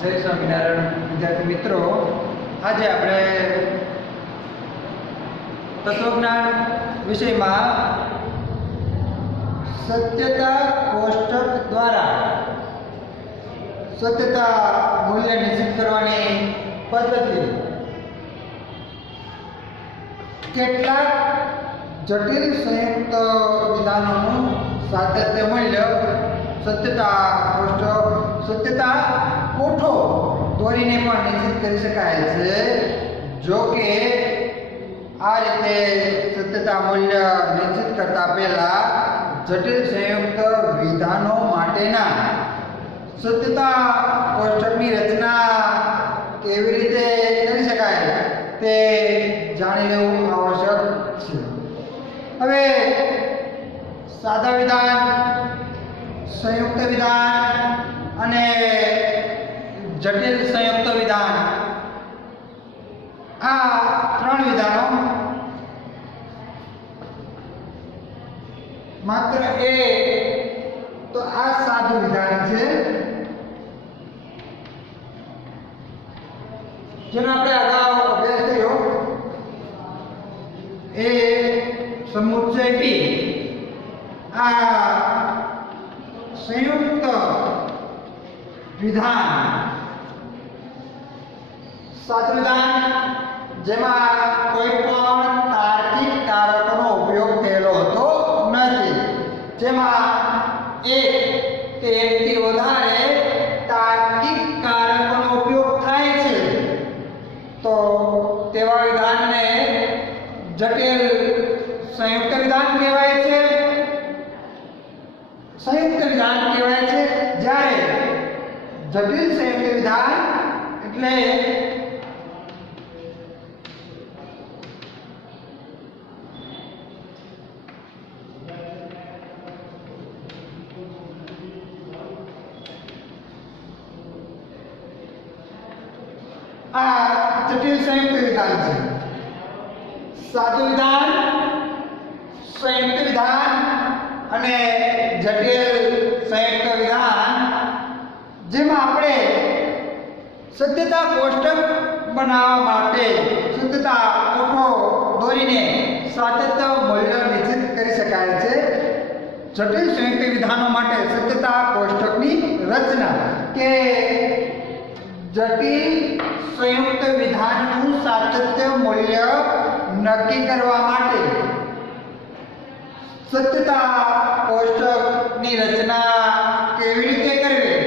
જય સ્વામિનારાયણ વિદ્યાર્થી મિત્રો, આજે આપણે તત્વજ્ઞાન વિષયમાં સત્યતા કોષ્ટક દ્વારા સત્યતા મૂલ્ય નિશ્ચિત કરવાની પદ્ધતિ, કેટલાક જટિલ સંયુક્ત વિધાનોનું સાતત્ય મૂલ્ય સત્યતા કોષ્ટક સત્યતા કોઠો દોરીને પણ નિશ્ચિત કરી શકાય છે। જો કે આ રીતે સત્યતા મૂલ્ય નિશ્ચિત કરતા પહેલા જટિલ સંયુક્ત વિધાનો માટેના સત્યતા કોષ્ટકની રચના કેવી રીતે કરી શકાય તે જાણી લેવું આવશ્યક છે। હવે સાદા વિધાન, સંયુક્ત વિધાન અને જટિલ સંયુક્ત વિધાન, આ ત્રણ વિધાનો માત્ર તો આ સાદું વિધાન છે જેનો આપણે અગાઉ અભ્યાસ કર્યો। એ સમુચ્ચય પી આ સંયુક્ત વિધાન, સાદું વિધાન જેમાં કોઈ પણ તાર્કિક કારકોનો ઉપયોગ થયેલો હતો નથી, જેમાં એક કે એકથી વધારે તાર્કિક કારકોનો ઉપયોગ થાય છે, તો તેવા વિધાનને જટિલ સંયુક્ત વિધાન કહેવાય છે। સંયુક્ત વિધાન કહેવાય છે જ્યારે જટિલ સંયુક્ત વિધાન એટલે આ જટિલ સંયુક્ત વિધાન છે। સાદું વિધાન, સંયુક્ત વિધાન અને જટિલ સંયુક્ત વિધાન જેમાં આપણે સત્યતા કોષ્ટક બનાવવા માટે સત્યતા કોઠો દોરીને સાતત્ય મૂલ્ય નિશ્ચિત કરી શકાય છે। જટિલ સંયુક્ત વિધાનો માટે સત્યતા કોષ્ટકની રચના કે જટિલ સંયુક્ત વિધાનનું સાતત્ય મૂલ્ય નક્કી કરવા માટે સત્યતા કોષ્ટકની રચના કેવી રીતે કરવી,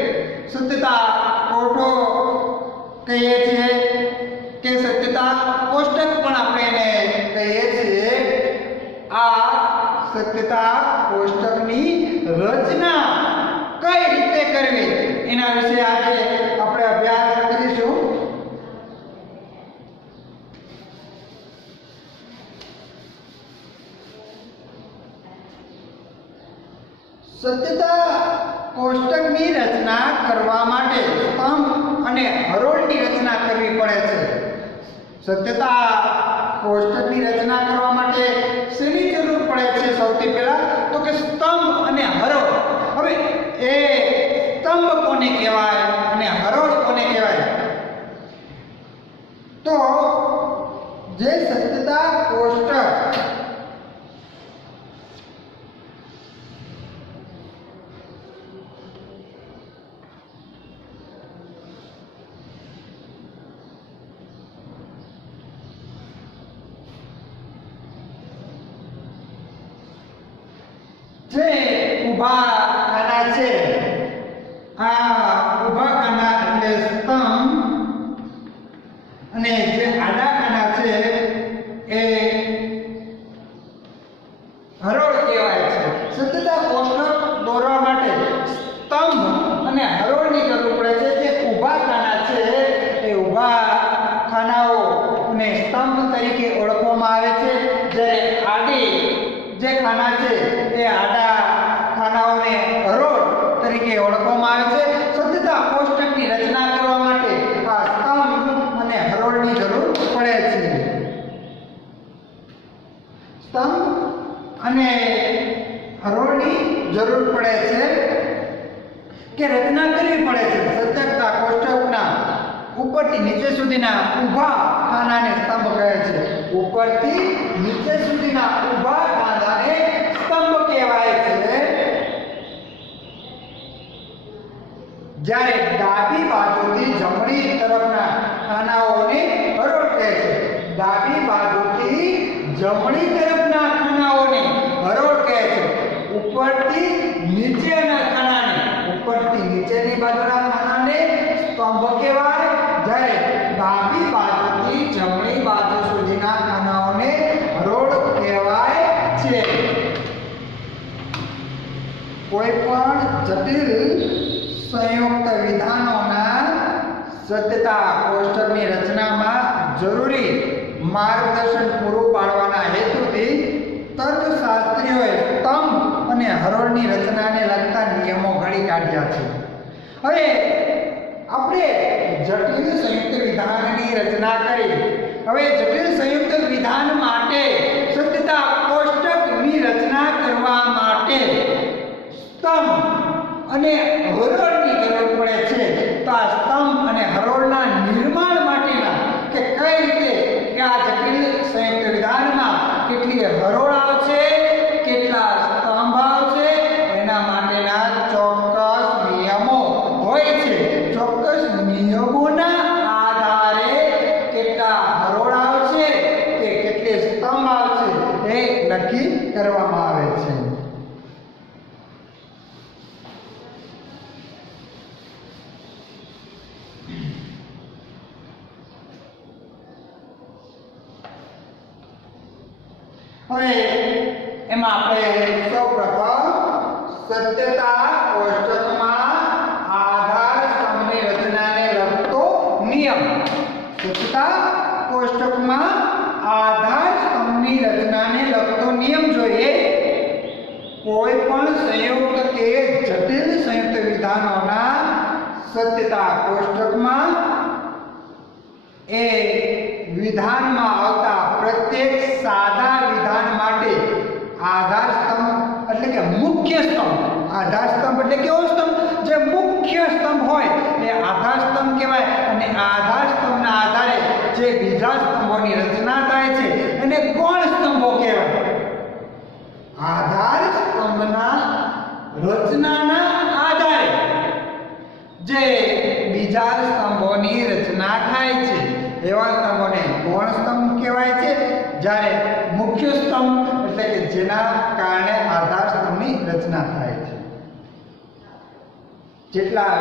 સત્યતા કોઠો કહીએ છીએ કે સત્યતા કોષ્ટક પણ આપણે એને કહીએ છીએ, આ સત્યતા કોષ્ટકની રચના કઈ રીતે કરવી એના વિશે આજે આપણે અભ્યાસ કરીશું। સત્યતા કોષ્ટકની રચના કરવા માટે સ્તંભ અને હરોળની રચના કરવી પડે છે। સત્યતા કોષ્ટકની રચના કરવા માટે શેની જરૂર પડે છે? સૌથી પહેલા તો કે સ્તંભ અને હરોળ। હવે એ સ્તંભ કોને કહેવાય અને હરોળ કોને કહેવાય? તો જે સત્યતા કોષ્ટક જે ઊભા ખાના છે, આ ઊભા ખાના એટલે સ્તંભ અને જે આડા ખાના છે એ હરોળ કહેવાય છે। સત્યતા કોષ્ટક દોરવા માટે સ્તંભ અને હરોળની જરૂર પડે છે। જે ઊભા ખાના છે એ ઊભા ખાનાઓ અને સ્તંભ તરીકે ઓળખવામાં આવે છે, જ્યારે આડી જે ખાના છે એ આડા ખાનાઓને હરોળ તરીકે ઓળખવામાં આવે છે। સત્યતા કોષ્ટકની રચના કરવા માટે આ સ્તંભ અને હરોળની જરૂર પડે છે। સ્તંભ અને હરોળની જરૂર પડે છે। કે રચના કરવી પડે છે. સતર્કતા કોષ્ટકના ઉપરથી નીચે સુધીના ઊભા ખાનાને સ્તંભ કહે છે. ઉપરથી નીચે સુધીના ઊભા ખાનાને સ્તંભ કહેવાય છે. જ્યારે ડાબી બાજુથી જમણી તરફના ખાનાઓને હરોળ કહે છે. ડાબી બાજુથી જમણી તરફના ખાનાઓને હરોળ કહે છે. ઉપરથી નીચેના ખાનાને, ઉપરથી નીચેની બાજુના ખાનાને સ્તંભ કહેવાય. જ્યારે ડાબી બાજુથી જમણી બાજુ સુધીના ખાનાઓને હરોળ કહેવાય છે. કોઈ પણ જટિલ સંયુક્ત વિધાનોના સત્યતા કોષ્ટકની રચનામાં જરૂરી માર્ગદર્શન પૂરું પાડવાના હેતુથી તર્કશાસ્ત્રીઓએ સ્તંભ અને હરોળની રચનાને લગતા નિયમો ઘડી કાઢ્યા છે. હવે આપણે જટિલ સંયુક્ત વિધાનની રચના કરી. હવે જટિલ સંયુક્ત વિધાન માટે સત્યતા કોષ્ટકની રચના કરવા માટે સ્તંભ અને હરોળની જરૂર પડે છે. તો આ સ્તંભ અને હરોળના નિર્માણ માટેના કે કઈ રીતે કે આ જટિલ સંયુક્ત વિધાનમાં કેટલી હરોળ આવશે, કેટલા સ્તંભ આવશે, એના માટેના ચોક્કસ નિયમો હોય છે. ચોક્કસ નિયમોના આધારે કેટલા હરોળ આવશે કે કેટલી સ્તંભ આવશે એ નક્કી કરવામાં આવે છે. હવે એમાં આપણે સૌપ્રથમ સત્યતા કોષ્ટકમાં આધાર સ્તંભની રચનાને લગતો નિયમ. સત્યતા કોષ્ટકમાં આધાર સ્તંભની રચનાને લગતો નિયમ જોઈએ. કોઈ પણ સંયુક્ત કે જટિલ સંયુક્ત વિધાનોના સત્યતા કોષ્ટકમાં એ વિધાનમાં આવતા પ્રત્યેક સાદા વિધાન માટે આધાર સ્તંભ એટલે કે મુખ્ય સ્તંભ. આધાર સ્તંભ એટલે કેવો સ્તંભ? જે મુખ્ય સ્તંભ હોય એ આધાર સ્તંભ કહેવાય. અને આધાર સ્તંભના આધારે જે બીજા સ્તંભોની રચના થાય છે એને ગૌણ સ્તંભો કહેવાય. આધાર સ્તંભના રચનાના આધારે જે બીજા સ્તંભોની રચના થાય છે એવા સ્તંભોને ગૌણ સ્તંભ કહેવાય છે. જ્યારે મુખ્ય સ્તંભ એટલે કે જેના કારણે આધાર સ્તંભની રચના થાય છે. જેટલા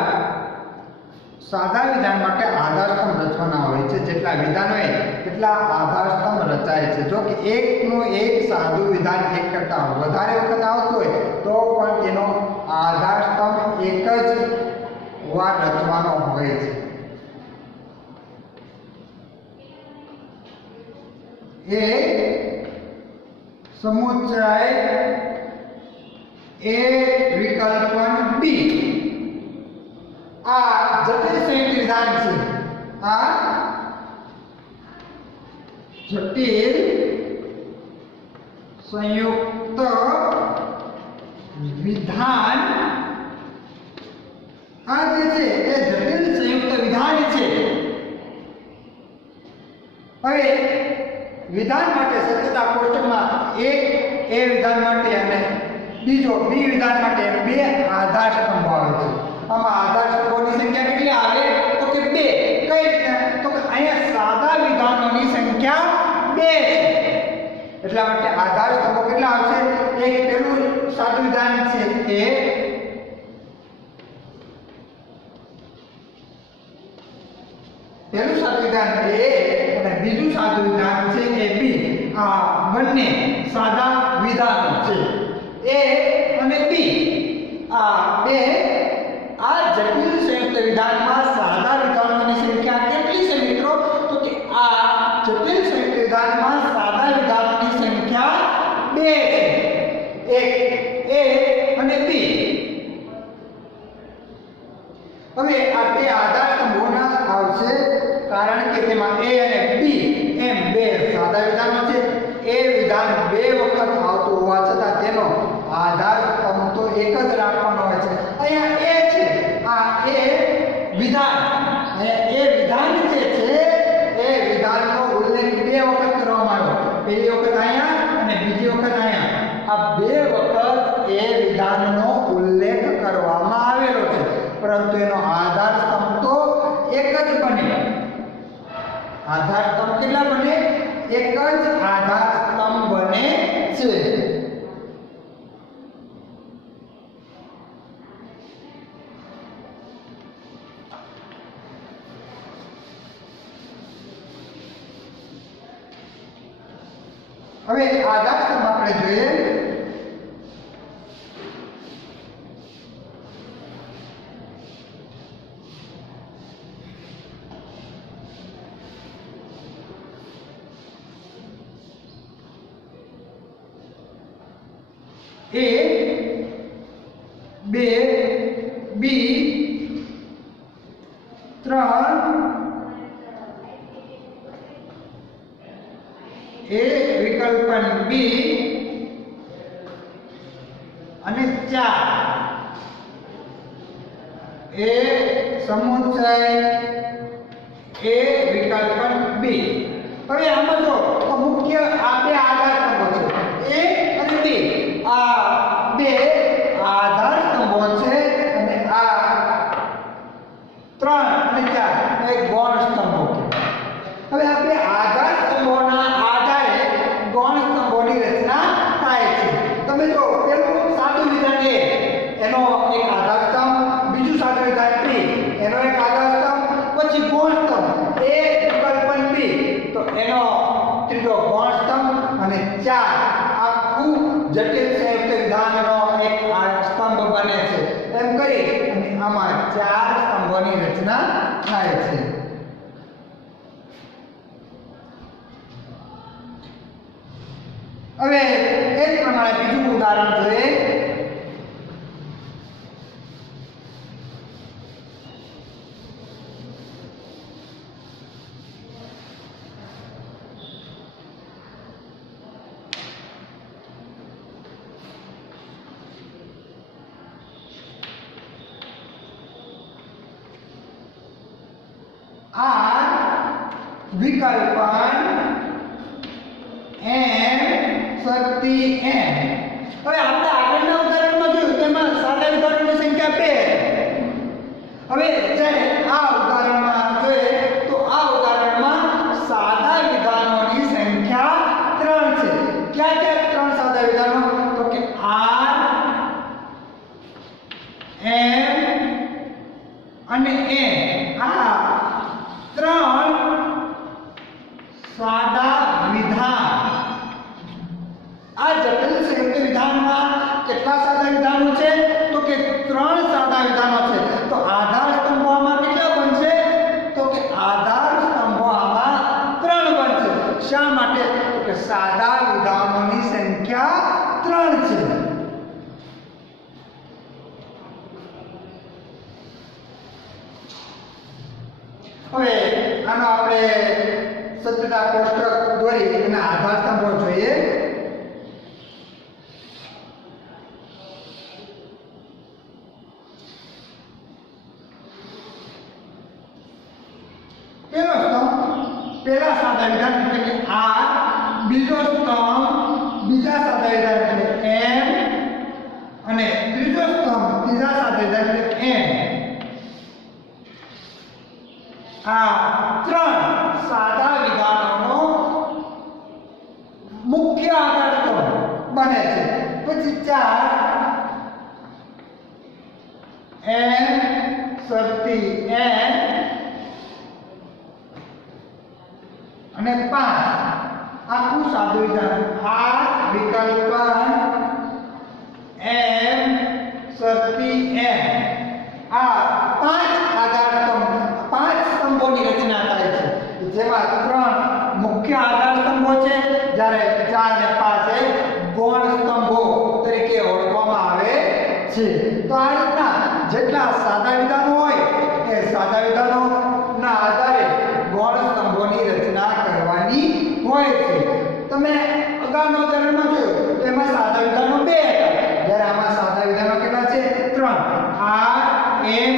સાદા વિધાન માટે આધાર સ્તંભ રચવાના હોય છે, જેટલા વિધાન હોય એટલા આધાર સ્તંભ રચાય છે. જો કે એકનું એક સાદું વિધાન એક કરતા વધારે વખત આવતું હોય તો પણ તેનો આધાર સ્તંભ એક જ વાર રચવાનો હોય છે. એ સમુચ્ચય એ વિકલ્પન બી. આ જટિલ સંયુક્ત વિધાન છે. આ જટિલ સંયુક્ત વિધાન આ જે છે એ જટિલ સંયુક્ત વિધાન છે. હવે વિધાન માટે સત્યતા કોષ્ટકમાં એક એ વિધાન માટે અને બીજો બી વિધાન માટે બે આધાર સ્તંભો આવે છે. આમાં આધાર સ્તંભોની સંખ્યા કેટલી આવે તો કે 2. કઈ રીતે? તો કે અહીંયા સાદા વિધાનોની સંખ્યા 2 છે. એટલા માટે આધાર સ્તંભો કેટલા આવશે? એક પહેલું સાદું વિધાન છે એ પહેલું સાદું વિધાન એ અને બીજું સાદું વિધાન છે એ બી. આ બંને સાદા વિધાનો છે એ અને બી. આ બે આ જટિલ સંયુક્ત વિધાનમાં સાદા વિધાનોની સંખ્યા કેટલી છે મિત્રો? તો કે આ જટિલ સંયુક્ત વિધાનમાં સાદા વિધાનોની સંખ્યા 2 છે. એક એ અને બી. હવે આ બે આધાર સ્તંભોના આવશે કારણ કે તેમાં a અને b એમ બે સાદા વિધાનો છે. એ વિધાન 2 વખત આવતું હોવા છતાં તેનો આધાર સ્તંભ તો એક જ રાખવાનો હોય છે. અહીંયા a છે પરંતુ એનો આધાર સ્તંભ તો એક જ બને. આધાર સ્તંભ કેટલા બને? એક જ આધાર સ્તંભ બને છે. હવે આધાર સ્તંભ આપણે જોઈએ. A, B, B, 3 A વિકલ્પન B અને 4 A સમુચ્ચય A વિકલ્પન B. હવે આમાં જો મુખ્ય આ બે આધાર સ્તંભો છે, A અને B. આ બે આધાર સ્તંભો છે અને આ 3 અને 4 એ ગૌણ સ્તંભો છે. હવે આ બે આધાર સ્તંભોના આધારે ગૌણ સ્તંભોની રચના થાય છે. તમે જો પેલું સાદું વિધાન A એનો એક આધાર સ્તંભ, બીજું સાદું વિધાન B એનો એક આધાર સ્તંભ, પછી ગૌણ સ્તંભ A વિકલ્પન B તો એનો ત્રીજો ગૌણ સ્તંભ અને 4 આખું જટિલ સંયુક્ત વિધાનનો એક સ્તંભ બને છે. એમ કરી અને આમાં 4 સ્તંભોની રચના થાય છે. હવે એ જ પ્રમાણે બીજું ઉદાહરણ જોઈએ. R વિકલ્પન M શક્તિ N. હવે આપણે આગળના ઉદાહરણમાં જોયું તેમાં સાદા વિધાનોની સંખ્યા 2. હવે જ્યારે આ ઉદાહરણમાં જોઈએ તો આ ઉદાહરણમાં સાદા વિધાનોની સંખ્યા 3 છે. ક્યાં ક્યાં 3 સાદા વિધાનો? તો કે R, M અને N. આ 3 સાદા વિધાન. આ જટિલ સંયુક્ત વિધાનમાં કેટલા સાદા વિધાનો છે? તો કે 3 સાદા વિધાનો છે. તો આધાર સ્તંભો આમાં કેટલા બનશે? તો કે આધાર સ્તંભો આમાં 3 બનશે. શા માટે? તો કે સાદા વિધાનોની સંખ્યા 3 છે. હવે આનો આપણે સત્યતા કોષ્ટક દોરી એના આધાર સ્તંભો જોઈએ. પહેલો સ્તંભ પહેલા સાદા વિધાન એટલે કે R, બીજો સ્તંભ બીજા સાદા વિધાન એટલે M અને ત્રીજો સ્તંભ ત્રીજા સાદા વિધાન એટલે N. આ 3 સાદા વિધાનોનો મુખ્ય આધાર સ્તંભ બને છે. પછી 4 M શક્તિ N અને 5 આખું સાદું વિધાન R વિકલ્પન M શક્તિ N. આ 5 આધાર સ્તંભ 5 સ્તંભોની રચના થાય છે. જેમાં 3 મુખ્ય આધાર સ્તંભો છે જ્યારે 4 અને 5 એ ગૌણ સ્તંભો તરીકે ઓળખવામાં આવે છે. તો આ રીતના જેટલા સાદા વિધાનો હોય એ સાદા વિધાનોના આધારે ગૌણ સ્તંભોની રચના કરવાની હોય છે. તમે અગાઉના ઉદાહરણમાં જોયું તેમાં સાદા વિધાનો 2 હતા, જ્યારે આમાં સાદા વિધાનો કેટલા છે? 3. R, M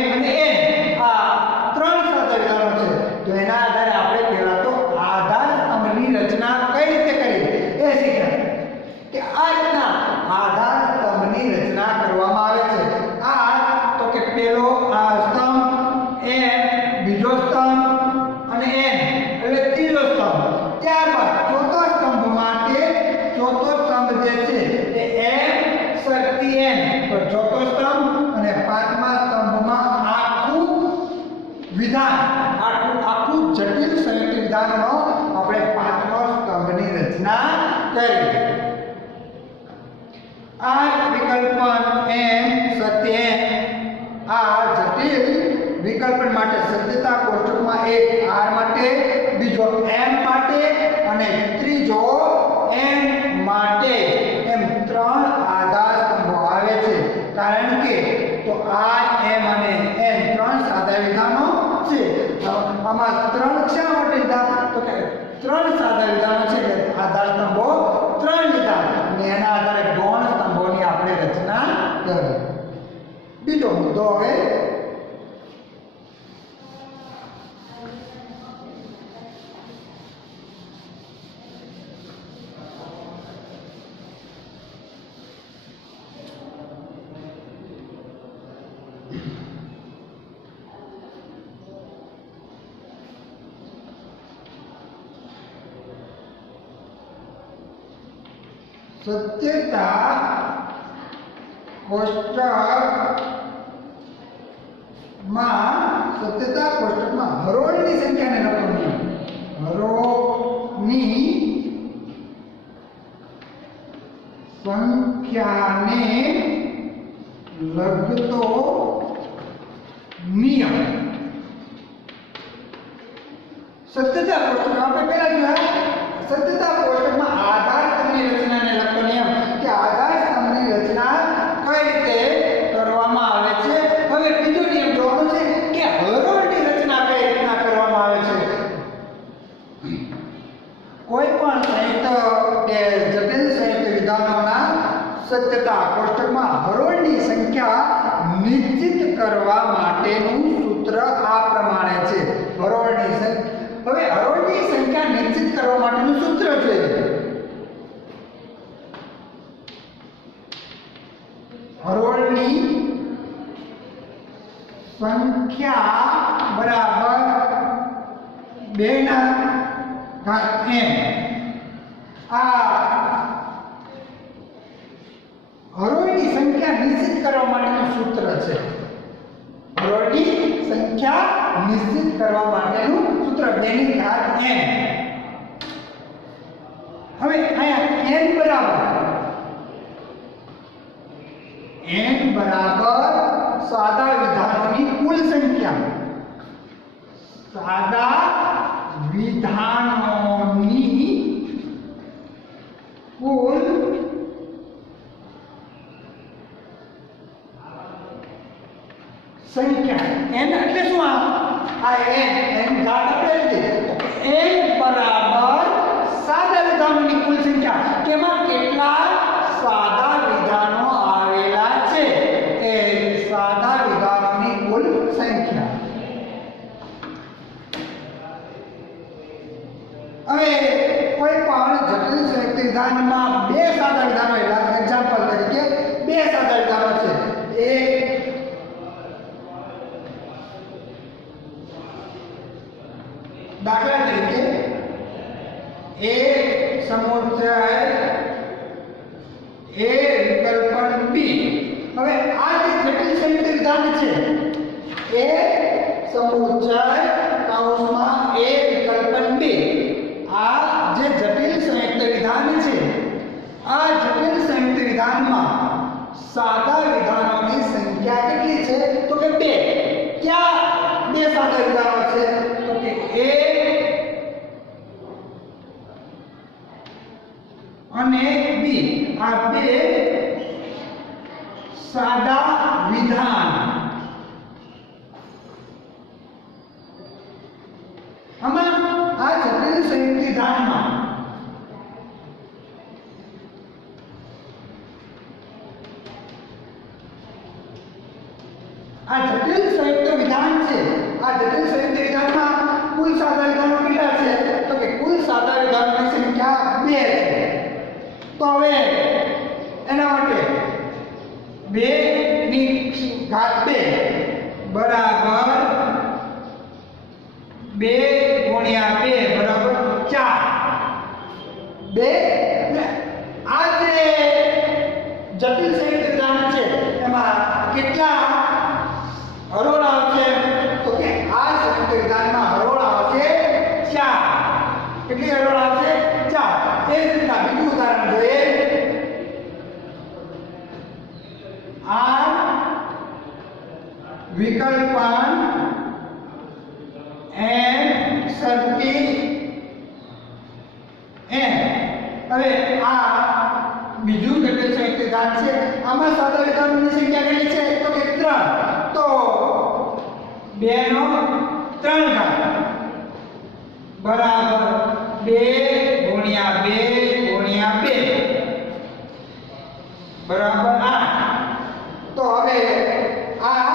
આ સ્તંભ n બીજો સ્તંભ અને n એટલે ત્રીજો સ્તંભ. ત્યારબાદ ચોથો સ્તંભ માટે ચોથો સ્તંભ જે છે એ m શક્તિ n તો ચોથો સ્તંભ અને પાંચમા સ્તંભમાં આખું વિધાન આખું જટિલ સંયુક્ત વિધાનનો આપણે પાંચમો સ્તંભની રચના કરી. આ વિકલ્પન m સત્ય n આ જટિલ વિકલ્પન માટે સત્યતા કોષ્ટકમાં એક r માટે, બીજો m માટે અને ત્રીજો n માટે એમ ત્રણ આધાર સ્તંભો આવે છે. કારણ કે તો r m અને n ત્રણ સાદા વિધાનો છે. આમાં ત્રણ શા માટે લીધા તો કે ત્રણ સાદા વિધાનો છે કે આધાર સ્તંભો ત્રણ લીધા અને એના આધારે ગૌણ સ્તંભોની આપણે રચના કરી. બીજો મુદ્દો હવે સત્યતા કોષ્ટકમાં હરોળની સંખ્યાને લખવાનો નિયમ. હરોળની સંખ્યાને લગતો નિયમ. સત્યતા કોષ્ટક આપણે પહેલા જોયા. સત્યતા કોષ્ટકમાં આધાર સ્તંભની રચનાને લગતો નિયમ કે આધાર સ્તંભની રચના કઈ રીતે કરવામાં આવે છે. હવે બીજો નિયમ જોવાનો છે કે હરોળની રચના કઈ રીતના કરવામાં આવે છે. કોઈ પણ સંયુક્ત કે જટિલ સંયુક્ત વિધાનોના સત્યતા કોષ્ટકમાં હરોળની સંખ્યા નિશ્ચિત કરવા માટેનું સૂત્ર આ પ્રમાણે છે. હવે હરોળની સંખ્યા નિશ્ચિત કરવા માટેનું સૂત્ર છે હરોળની સંખ્યા બરાબર 2n. આ હરોળની સંખ્યા નિશ્ચિત કરવા માટેનું સૂત્ર છે. હરોળની સંખ્યા નિશ્ચિત કરવા માટેનું સૂત્ર 2n. હવે અહીંયા n બરાબર સાદા વિધાનોની કુલ સંખ્યા. સાદા વિધાનોની કુલ સંખ્યા. n એટલે શું? આ n ઘાત આપણે લીધી. n બરાબર સાદા વિધાનોની કુલ સંખ્યા. કેમાં કેટલા સાદા વિધાનો આવેલા છે એ સાદા વિધાનોની કુલ સંખ્યા. હવે કોઈ પણ જટિલ સંયુક્ત વિધાનમાં બે સાદા વિધાનો એક્ઝામ્પલ તરીકે બે સાદા વિધાનો છે. એક દાખલા તરીકે a સમુચ્ચય a વિકલ્પન b. હવે આ જે જટિલ સંયુક્ત વિધાન છે a સમુચ્ચય કૌંસમાં a વિકલ્પન b. આ જે જટિલ સંયુક્ત વિધાન છે આ જટિલ સંયુક્ત વિધાનમાં સાદા વિધાનોની સંખ્યા કેટલી છે તો કે 2. ક્યાં બે સાદા વિધાનો છે તો કે a અને b. આ બે સાદા વિધાન. આમાં આ જટિલ સંયુક્ત વિધાનમાં આ જટિલ સંયુક્ત વિધાન છે. આ જટિલ સંયુક્ત વિધાનમાં કુલ સાદા વિધાનો કેટલા છે તો કે કુલ સાદા વિધાનોની સંખ્યા 2 છે. તો હવે એના માટે 2 ની ઘાત 2 2 ગુણ્યા 2 બરાબર 4. 2 એટલે આ જે જટિલ સંયુક્ત વિધાન છે એમાં કેટલા હરોળ આવશે? તો કે આ સંયુક્ત વિધાનમાં હરોળ આવશે 4. કેટલી હરોળ આવશે? 4. એ જ રીતના બીજું ઉદાહરણ જોઈએ. આ વિકલ્પાન n શરતી n. હવે આ બીજું જટિલ સંયુક્ત વિધાન છે. આમાં સાદા વિધાનોની સંખ્યા કેટલી છે? તો કે 3. તો 2 નો 3 ઘાત બરાબર 2 ગુણ્યા 2 ગુણ્યા 2 બરાબર 8. તો હવે આ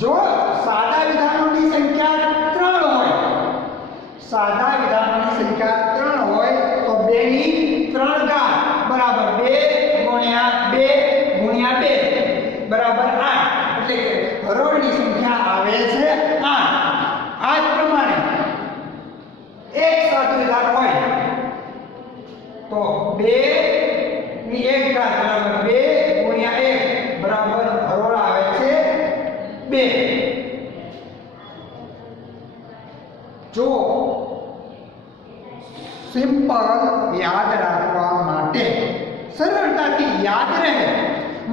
જો સાદા વિધાનોની સંખ્યા 3 હોય, સાદા વિધાનોની સંખ્યા 3 હોય તો 2 ની 3 ઘાત બરાબર 2 ગુણ્યા 2 ગુણ્યા 2 બરાબર 8. એટલે કે હરોળની સંખ્યા આવે છે 8. આ જ પ્રમાણે એક સાદું વિધાન હોય તો 2 ની 1 ઘાત બરાબર 2 ગુણ્યા 1 બરાબર હરોળ આવે છે 2. જો સિમ્પલ યાદ રાખવા માટે, સરળતાથી યાદ રહે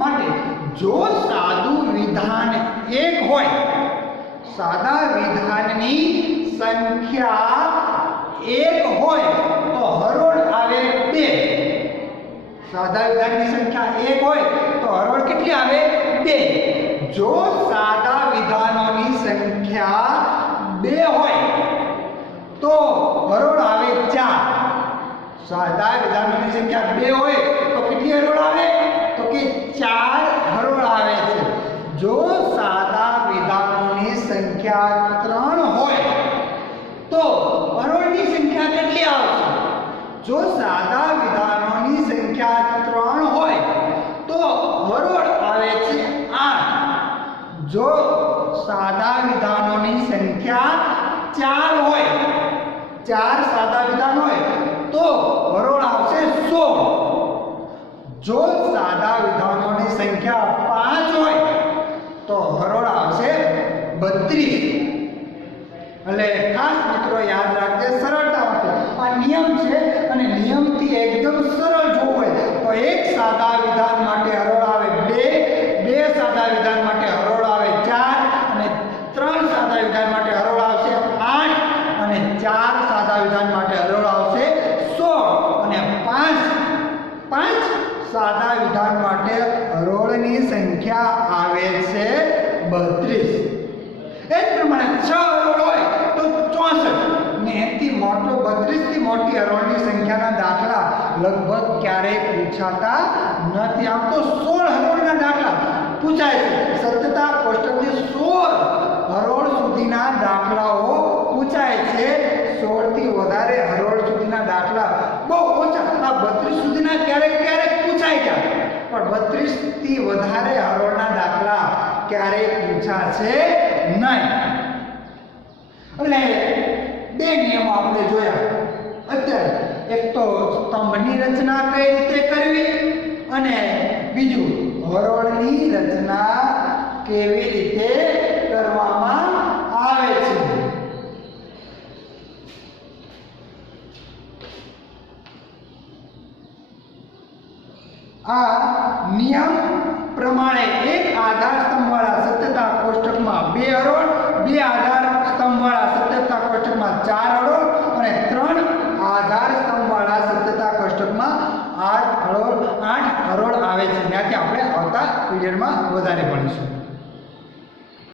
માટે જો સાદું વિધાન 1 હોય, સાદા વિધાનની સંખ્યા 1 હોય તો હરોળ આવે 2. સાદા વિધાનની સંખ્યા 1 હોય તો હરોળ કેટલી આવે? 2. જો સાદા વિધાનોની સંખ્યા 2 હોય તો હરોળ આવે 4. સાદા વિધાનોની સંખ્યા 2 હોય તો કેટલી હરોળ આવે? તો કે 4 હરોળ આવે છે. જો સાદા વિધાનોની સંખ્યા 3 હોય તો હરોળની સંખ્યા કેટલી આવશે? જો સાદા વિધાનોની સંખ્યા 3 હોય તો હરોળ આવે છે 8. જો સાદા વિધાનોની સંખ્યા 4 હોય, 4 સાદા વિધાન હોય તો હરોળ આવશે 16. જો સાદા વિધાનોની સંખ્યા 5 હોય તો હરોળ આવશે 32. એટલે ખાસ મિત્રો યાદ રાખજે સરળતા માટે. આ નિયમ છે અને નિયમથી એકદમ સરળ જો હોય તો એક સાદા વિધાન માટે હરોળ આવે 2, 2 સાદા વિધાન માટે હરોળ આવે 4 અને 3 સાદા વિધાન માટે હરોળ આવશે 8 અને 4 સાદા વિધાન માટે હરોળ આવશે 16 અને 5 સાદા વિધાન માટે હરોળની સંખ્યા આવે છે 32. એ જ પ્રમાણે 6 હરોળ હોય તો 64 ને એથી મોટો 32 થી મોટી હરોળની સંખ્યાના દાખલા લગભગ ક્યારેય પૂછાતા નથી. આમ તો 16 હરોળના દાખલા પૂછાય છે. સત્યતા કોષ્ટકની 16 હરોળ સુધીના દાખલાઓ પૂછાય છે. 16 થી વધારે હરોળ સુધીના દાખલા બહુ ઓછા. આ 32 સુધીના ક્યારેક પૂછાય જાય પણ 32 થી વધારે હરોળના દાખલા ક્યારેય પૂછાશે નહીં. એટલે 2 નિયમો આપણે જોયા અત્યારે. એક તો સ્તંભની રચના કઈ રીતે કરવી અને બીજું હરોળની રચના કેવી રીતે કરવામાં આવે છે. આ નિયમ પ્રમાણે એક આધાર સ્તંભવાળા સત્યતા કોષ્ટકમાં 2 હરોળ, 2 આધાર સ્તંભવાળા સત્યતા કોષ્ટકમાં 4 હરોળ અને 3 આધાર સ્તંભવાળા સત્યતા કોષ્ટકમાં 8 હરોળ આવે છે. ત્યાંથી આપણે આવતા પીરિયડમાં વધારે ભણીશું.